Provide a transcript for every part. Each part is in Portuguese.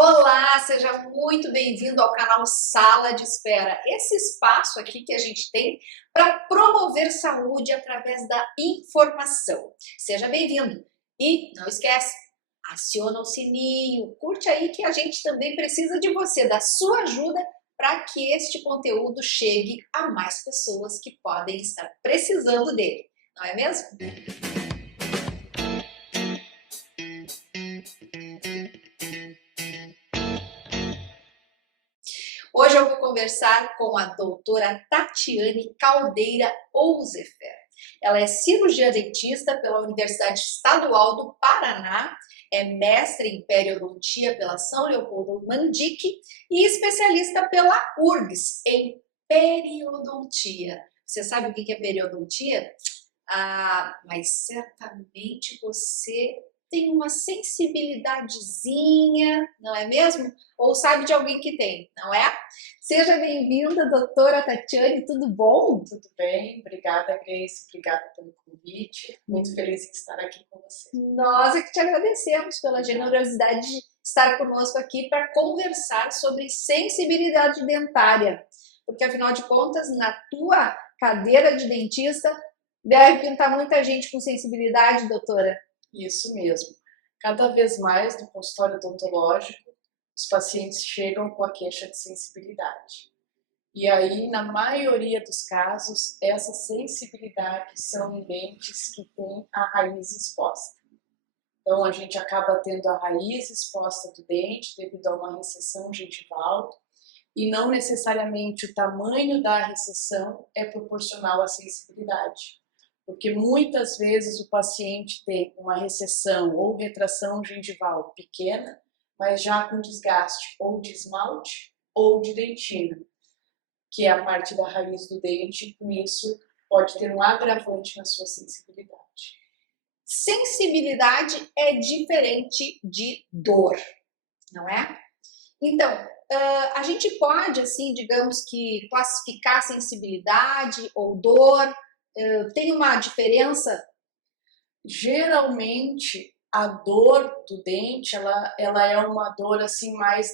Olá, seja muito bem-vindo ao canal Sala de Espera. Esse espaço aqui que a gente tem para promover saúde através da informação. Seja bem-vindo e não esquece, aciona o sininho, curte aí que a gente também precisa de você, da sua ajuda para que este conteúdo chegue a mais pessoas que podem estar precisando dele, não é mesmo? Hoje eu vou conversar com a doutora Tatiane Caldeira Ouzefer. Ela é cirurgiã dentista pela Universidade Estadual do Paraná, é mestre em periodontia pela São Leopoldo Mandic e especialista pela URGS em periodontia. Você sabe o que é periodontia? Mas certamente você tem uma sensibilidadezinha, não é mesmo? Ou sabe de alguém que tem, não é? Seja bem-vinda, doutora Tatiane, tudo bom? Tudo bem, obrigada, Grace, obrigada pelo convite. Muito feliz em estar aqui com você. Nós é que te agradecemos pela generosidade de estar conosco aqui para conversar sobre sensibilidade dentária, porque afinal de contas, na tua cadeira de dentista, deve pintar muita gente com sensibilidade, doutora. Isso mesmo. Cada vez mais no consultório odontológico, os pacientes chegam com a queixa de sensibilidade. E aí, na maioria dos casos, essa sensibilidade são em dentes que têm a raiz exposta. Então, a gente acaba tendo a raiz exposta do dente devido a uma recessão gengival e não necessariamente o tamanho da recessão é proporcional à sensibilidade. Porque muitas vezes o paciente tem uma recessão ou retração gengival pequena, mas já com desgaste ou de esmalte ou de dentina, que é a parte da raiz do dente, e com isso pode ter um agravante na sua sensibilidade. Sensibilidade é diferente de dor, não é? Então, a gente pode, assim, digamos que classificar sensibilidade ou dor, tem uma diferença? Geralmente, a dor do dente, ela é uma dor assim mais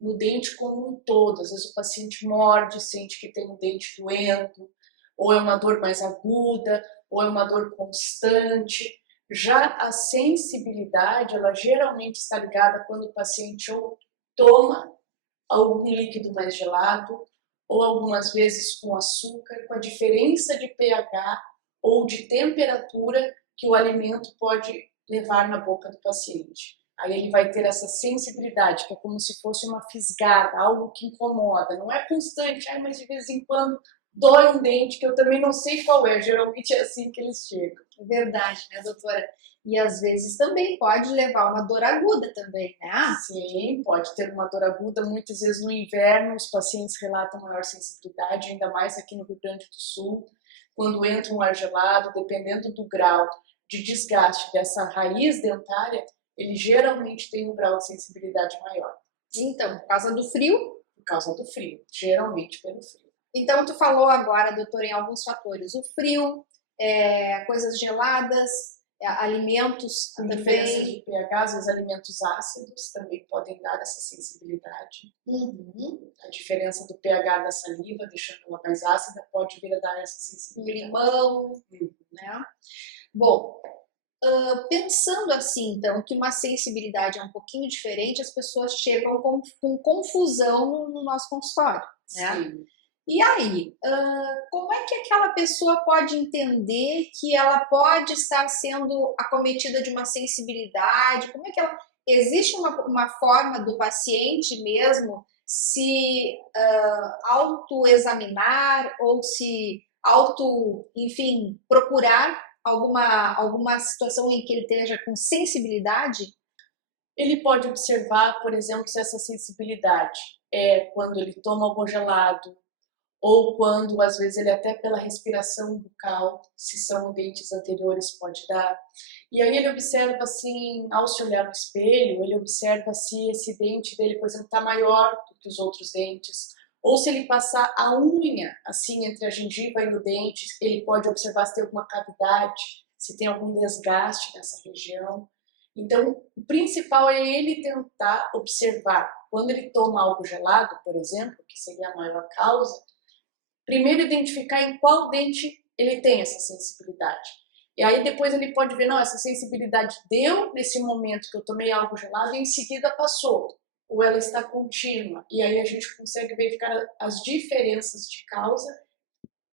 no dente como um todo. Às vezes o paciente morde, sente que tem um dente doendo, ou é uma dor mais aguda, ou é uma dor constante. Já a sensibilidade, ela geralmente está ligada quando o paciente ou toma algum líquido mais gelado, ou algumas vezes com açúcar, com a diferença de pH ou de temperatura que o alimento pode levar na boca do paciente. Aí ele vai ter essa sensibilidade, que é como se fosse uma fisgada, algo que incomoda. Não é constante, mas de vez em quando dói um dente, que eu também não sei qual é, geralmente é assim que eles chegam. É verdade, né, doutora? E às vezes também pode levar uma dor aguda também, né? Sim, pode ter uma dor aguda. Muitas vezes no inverno os pacientes relatam maior sensibilidade, ainda mais aqui no Rio Grande do Sul. Quando entra um ar gelado, dependendo do grau de desgaste dessa raiz dentária, ele geralmente tem um grau de sensibilidade maior. Então, por causa do frio? Por causa do frio, geralmente pelo frio. Então, tu falou agora, doutora, em alguns fatores. O frio, coisas geladas, alimentos a também. Diferença de pH, às vezes alimentos ácidos também podem dar essa sensibilidade. A diferença do pH da saliva, deixando ela mais ácida, pode vir a dar essa sensibilidade. Limão, né? Bom, pensando assim, então, que uma sensibilidade é um pouquinho diferente, as pessoas chegam com confusão no nosso consultório, né? Sim. E aí, como é que aquela pessoa pode entender que ela pode estar sendo acometida de uma sensibilidade? Como é que ela... Existe uma forma do paciente mesmo se autoexaminar ou se enfim, procurar alguma situação em que ele esteja com sensibilidade? Ele pode observar, por exemplo, se essa sensibilidade é quando ele toma algo gelado, ou quando, às vezes, ele até pela respiração bucal, se são dentes anteriores, pode dar. E aí ele observa, assim, ao se olhar no espelho, ele observa se esse dente dele, por exemplo, está maior do que os outros dentes, ou se ele passar a unha, assim, entre a gengiva e o dente, ele pode observar se tem alguma cavidade, se tem algum desgaste nessa região. Então, o principal é ele tentar observar, quando ele toma algo gelado, por exemplo, que seria a maior causa, primeiro identificar em qual dente ele tem essa sensibilidade. E aí depois ele pode ver, não, essa sensibilidade deu nesse momento que eu tomei algo gelado e em seguida passou, ou ela está contínua. E aí a gente consegue verificar as diferenças de causa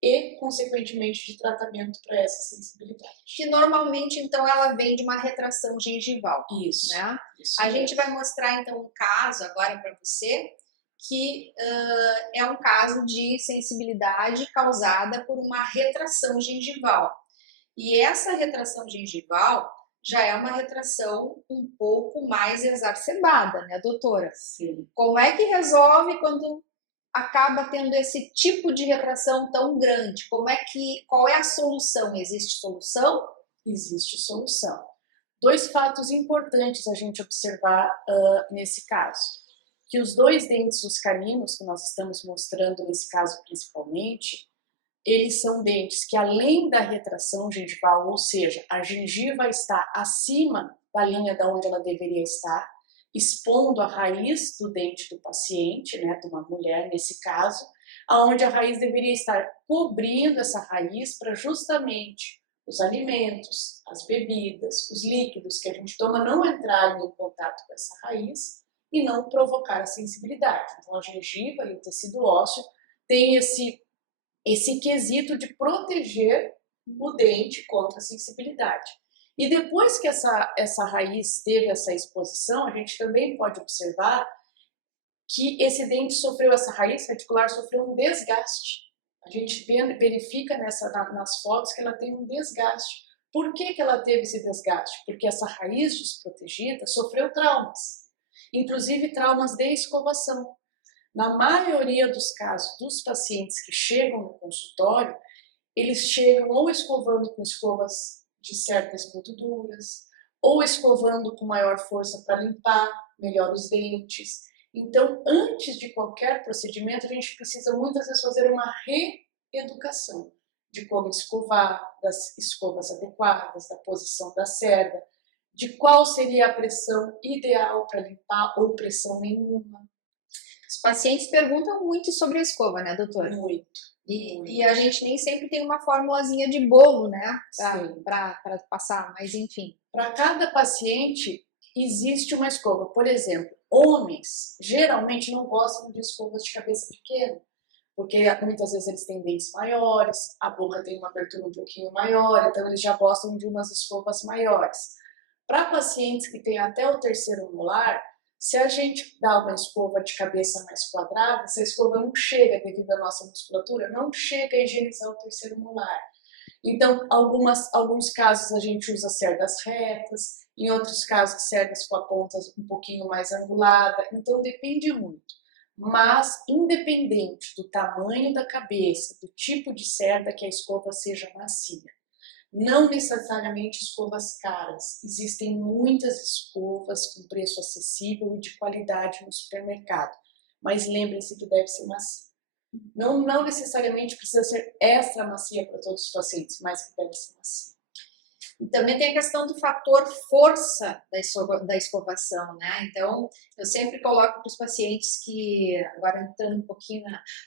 e, consequentemente, de tratamento para essa sensibilidade. Que normalmente, então, ela vem de uma retração gengival. Isso. Né? Isso a mesmo. gente vai mostrar, então, um caso agora para você, que é um caso de sensibilidade causada por uma retração gengival. E essa retração gengival já é uma retração um pouco mais exacerbada, né, doutora? Sim. Como é que resolve quando acaba tendo esse tipo de retração tão grande? Qual é a solução? Existe solução? Existe solução. Dois fatos importantes a gente observar nesse caso. Que os dois dentes, os caninos, que nós estamos mostrando nesse caso principalmente, eles são dentes que, além da retração gengival, ou seja, a gengiva está acima da linha da onde ela deveria estar, expondo a raiz do dente do paciente, né, de uma mulher nesse caso, aonde a raiz deveria estar cobrindo essa raiz para justamente os alimentos, as bebidas, os líquidos que a gente toma não entrarem em contato com essa raiz e não provocar a sensibilidade. Então a gengiva e o tecido ósseo têm esse quesito de proteger o dente contra a sensibilidade. E depois que essa raiz teve essa exposição, a gente também pode observar que esse dente sofreu, essa raiz reticular sofreu um desgaste. A gente verifica nas fotos que ela tem um desgaste. Por que ela teve esse desgaste? Porque essa raiz desprotegida sofreu traumas, inclusive traumas de escovação. Na maioria dos casos dos pacientes que chegam no consultório, eles chegam ou escovando com escovas de cerdas muito duras, ou escovando com maior força para limpar melhor os dentes. Então, antes de qualquer procedimento, a gente precisa muitas vezes fazer uma reeducação de como escovar, das escovas adequadas, da posição da cerda, de qual seria a pressão ideal para limpar ou pressão nenhuma. Os pacientes perguntam muito sobre a escova, né, doutora? Muito. E a gente nem sempre tem uma formulazinha de bolo, né, para passar, mas enfim. Para cada paciente existe uma escova. Por exemplo, homens geralmente não gostam de escovas de cabeça pequena, porque muitas vezes eles têm dentes maiores, a boca tem uma abertura um pouquinho maior, então eles já gostam de umas escovas maiores. Para pacientes que têm até o terceiro molar, se a gente dá uma escova de cabeça mais quadrada, essa escova não chega, devido à nossa musculatura, não chega a higienizar o terceiro molar. Então, alguns casos a gente usa cerdas retas, em outros casos cerdas com a ponta um pouquinho mais angulada, então depende muito. Mas, independente do tamanho da cabeça, do tipo de cerda, que a escova seja macia. Não necessariamente escovas caras, existem muitas escovas com preço acessível e de qualidade no supermercado, mas lembrem-se que deve ser macia. Não necessariamente precisa ser extra macia para todos os pacientes, mas que deve ser macia. E também tem a questão do fator força da escovação, né? Então, eu sempre coloco para os pacientes que, agora entrando um pouquinho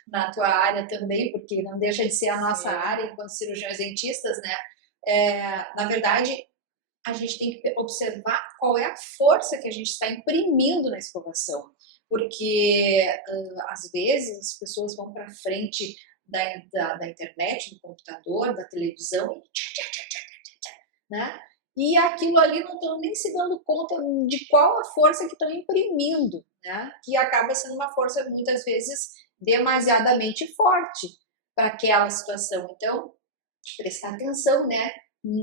na tua área também, porque não deixa de ser a nossa área enquanto cirurgiões dentistas, né? Na verdade, a gente tem que observar qual é a força que a gente está imprimindo na escovação, porque às vezes as pessoas vão para frente da internet, do computador, da televisão, né? E aquilo ali não estão nem se dando conta de qual a força que estão imprimindo, né? Que acaba sendo uma força muitas vezes demasiadamente forte para aquela situação. Então, prestar atenção, né?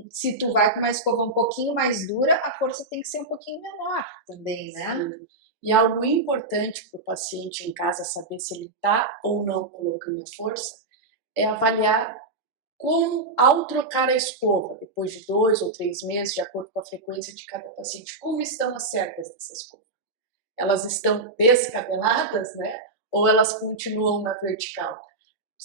Se tu vai com uma escova um pouquinho mais dura, a força tem que ser um pouquinho menor também, né? Sim. E algo importante para o paciente em casa saber se ele está ou não colocando força é avaliar como, ao trocar a escova, depois de 2 ou 3 meses, de acordo com a frequência de cada paciente, como estão as cerdas dessa escova. Elas estão descabeladas, né? Ou elas continuam na vertical?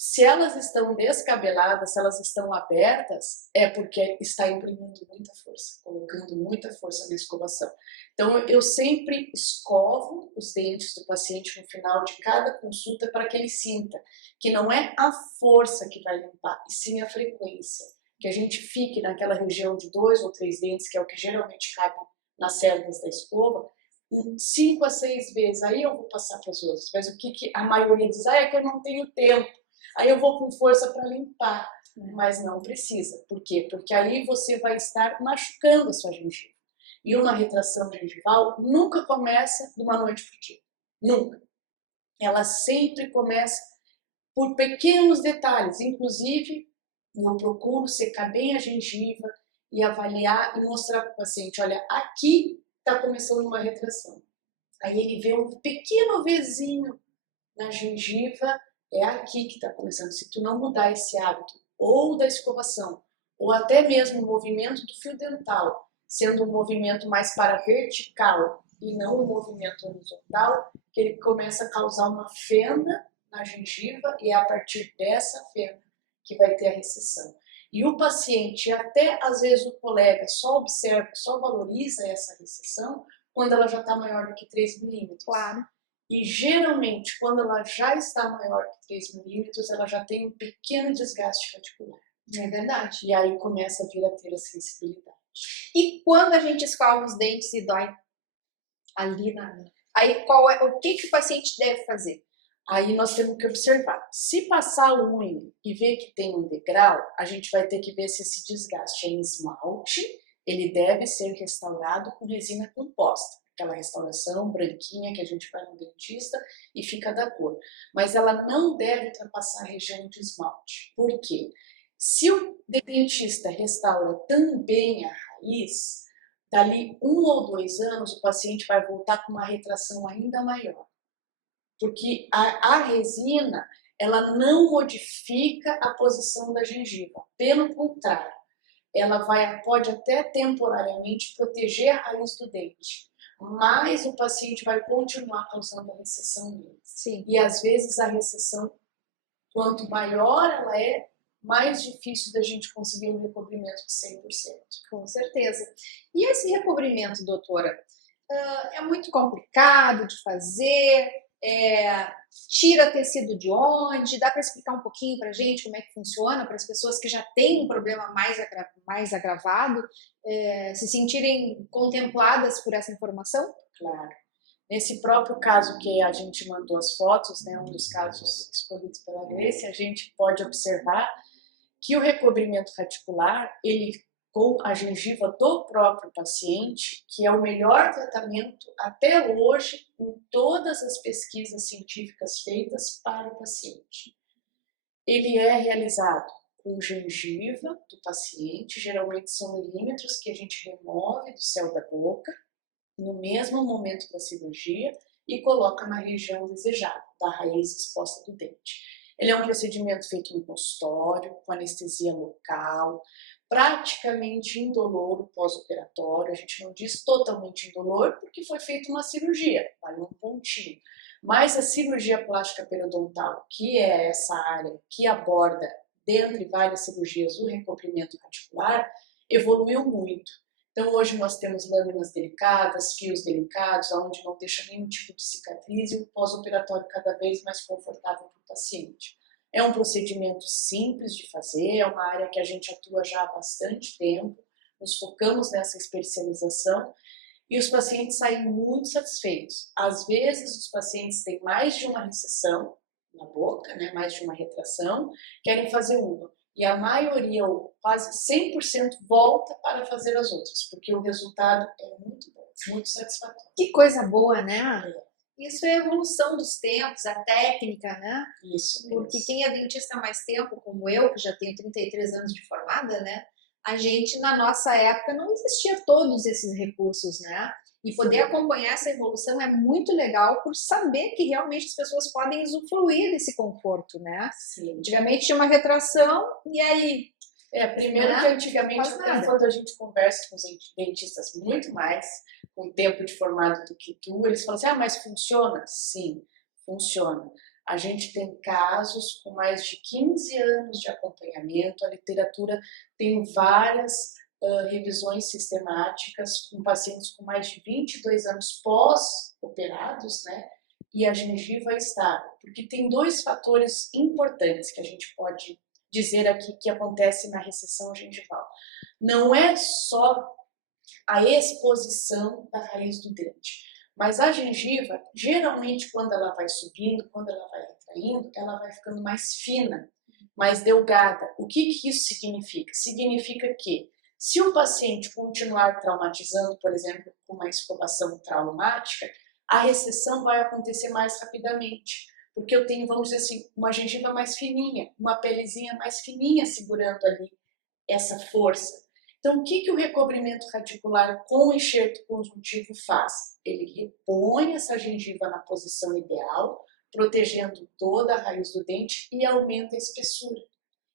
Se elas estão descabeladas, se elas estão abertas, é porque está imprimindo muita força, colocando muita força na escovação. Então, eu sempre escovo os dentes do paciente no final de cada consulta para que ele sinta que não é a força que vai limpar, e sim a frequência. Que a gente fique naquela região de 2 ou 3 dentes, que é o que geralmente cabe nas cerdas da escova, 5 a 6 vezes. Aí eu vou passar para os outros. Mas o que a maioria diz? É que eu não tenho tempo. Aí eu vou com força para limpar, mas não precisa. Por quê? Porque aí você vai estar machucando a sua gengiva. E uma retração gengival nunca começa de uma noite para o dia. Nunca. Ela sempre começa por pequenos detalhes. Inclusive, eu procuro secar bem a gengiva e avaliar e mostrar para o paciente, olha, aqui está começando uma retração. Aí ele vê um pequeno Vzinho na gengiva, é aqui que está começando. Se tu não mudar esse hábito, ou da escovação, ou até mesmo o movimento do fio dental, sendo um movimento mais para vertical e não um movimento horizontal, que ele começa a causar uma fenda na gengiva e é a partir dessa fenda que vai ter a recessão. E o paciente, até às vezes o colega, só observa, só valoriza essa recessão quando ela já está maior do que 3 milímetros. Claro. E geralmente, quando ela já está maior que 3 milímetros, ela já tem um pequeno desgaste radicular. É verdade. E aí começa a vir a ter a sensibilidade. E quando a gente escova os dentes e dói ali aí o que o paciente deve fazer? Aí nós temos que observar. Se passar a unha e ver que tem um degrau, a gente vai ter que ver se esse desgaste é em esmalte, ele deve ser restaurado com resina composta. Aquela restauração branquinha que a gente vai no dentista e fica da cor. Mas ela não deve ultrapassar a região de esmalte. Por quê? Se o dentista restaura também a raiz, dali 1 ou 2 anos o paciente vai voltar com uma retração ainda maior. Porque a resina, ela não modifica a posição da gengiva. Pelo contrário, ela pode até temporariamente proteger a raiz do dente. Mas o paciente vai continuar causando a recessão dele. Sim. E às vezes a recessão, quanto maior ela é, mais difícil da gente conseguir um recobrimento de 100%. Com certeza. E esse recobrimento, doutora, é muito complicado de fazer? Tira tecido de onde? Dá para explicar um pouquinho para a gente como é que funciona, para as pessoas que já têm um problema mais agravado se sentirem contempladas por essa informação? Claro. Nesse próprio caso que a gente mandou as fotos, né, um dos casos escolhidos pela Grace, a gente pode observar que o recobrimento radicular, ele com a gengiva do próprio paciente, que é o melhor tratamento até hoje em todas as pesquisas científicas feitas para o paciente. Ele é realizado com gengiva do paciente, geralmente são milímetros que a gente remove do céu da boca, no mesmo momento da cirurgia, e coloca na região desejada, da raiz exposta do dente. Ele é um procedimento feito no consultório, com anestesia local, praticamente indolor pós-operatório. A gente não diz totalmente indolor porque foi feita uma cirurgia, vale um pontinho. Mas a cirurgia plástica periodontal, que é essa área que aborda, dentre várias cirurgias, o recobrimento radicular, evoluiu muito. Então hoje nós temos lâminas delicadas, fios delicados, onde não deixa nenhum tipo de cicatriz, e o pós-operatório cada vez mais confortável para o paciente. É um procedimento simples de fazer, é uma área que a gente atua já há bastante tempo, nos focamos nessa especialização e os pacientes saem muito satisfeitos. Às vezes os pacientes têm mais de uma recessão na boca, né, mais de uma retração, querem fazer uma. E a maioria, ou quase 100%, volta para fazer as outras, porque o resultado é muito bom, muito satisfatório. Que coisa boa, né? Isso é a evolução dos tempos, a técnica, né? Isso mesmo. Porque quem é dentista há mais tempo, como eu, que já tenho 33 anos de formada, né? A gente, na nossa época, não existia todos esses recursos, né? E poder acompanhar essa evolução é muito legal por saber que realmente as pessoas podem usufruir desse conforto, né? Sim. Antigamente tinha uma retração e aí... Primeiro que antigamente, quando a gente conversa com os dentistas muito mais, com tempo de formado do que tu, eles falam assim, mas funciona? Sim, funciona. A gente tem casos com mais de 15 anos de acompanhamento, a literatura tem várias revisões sistemáticas com pacientes com mais de 22 anos pós-operados, né? E a gengiva estável, porque tem dois fatores importantes que a gente pode dizer aqui que acontece na recessão gengival. Não é só a exposição da raiz do dente, mas a gengiva, geralmente quando ela vai subindo, quando ela vai retraindo, ela vai ficando mais fina, mais delgada. O que isso significa? Significa que se o paciente continuar traumatizando, por exemplo, com uma escovação traumática, a recessão vai acontecer mais rapidamente, porque eu tenho, vamos dizer assim, uma gengiva mais fininha, uma pelezinha mais fininha segurando ali essa força. Então, o que o recobrimento radicular com enxerto conjuntivo faz? Ele repõe essa gengiva na posição ideal, protegendo toda a raiz do dente e aumenta a espessura.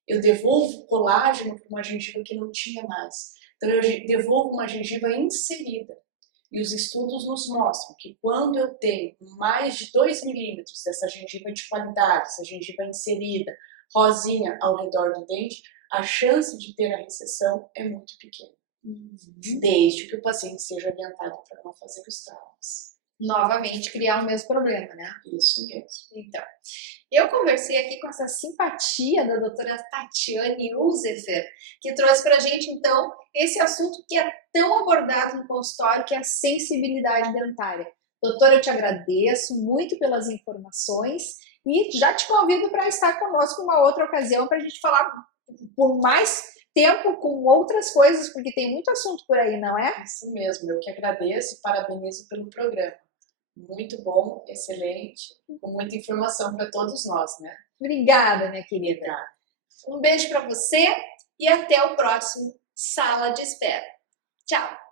Eu devolvo colágeno para uma gengiva que não tinha mais. Então, eu devolvo uma gengiva inserida. E os estudos nos mostram que quando eu tenho mais de 2 milímetros dessa gengiva de qualidade, essa gengiva inserida, rosinha ao redor do dente, a chance de ter a recessão é muito pequena. Desde que o paciente seja orientado para não fazer os traumas. Novamente criar o mesmo problema, né? Isso mesmo. Então, eu conversei aqui com essa simpatia da doutora Tatiane Ulzefer, que trouxe pra gente, então, esse assunto que é tão abordado no consultório, que é a sensibilidade dentária. Doutora, eu te agradeço muito pelas informações e já te convido para estar conosco uma outra ocasião para a gente falar por mais tempo com outras coisas, porque tem muito assunto por aí, não é? Isso mesmo, eu que agradeço e parabenizo pelo programa. Muito bom, excelente, com muita informação para todos nós, né? Obrigada, minha querida. Um beijo para você e até o próximo Sala de Espera. Tchau!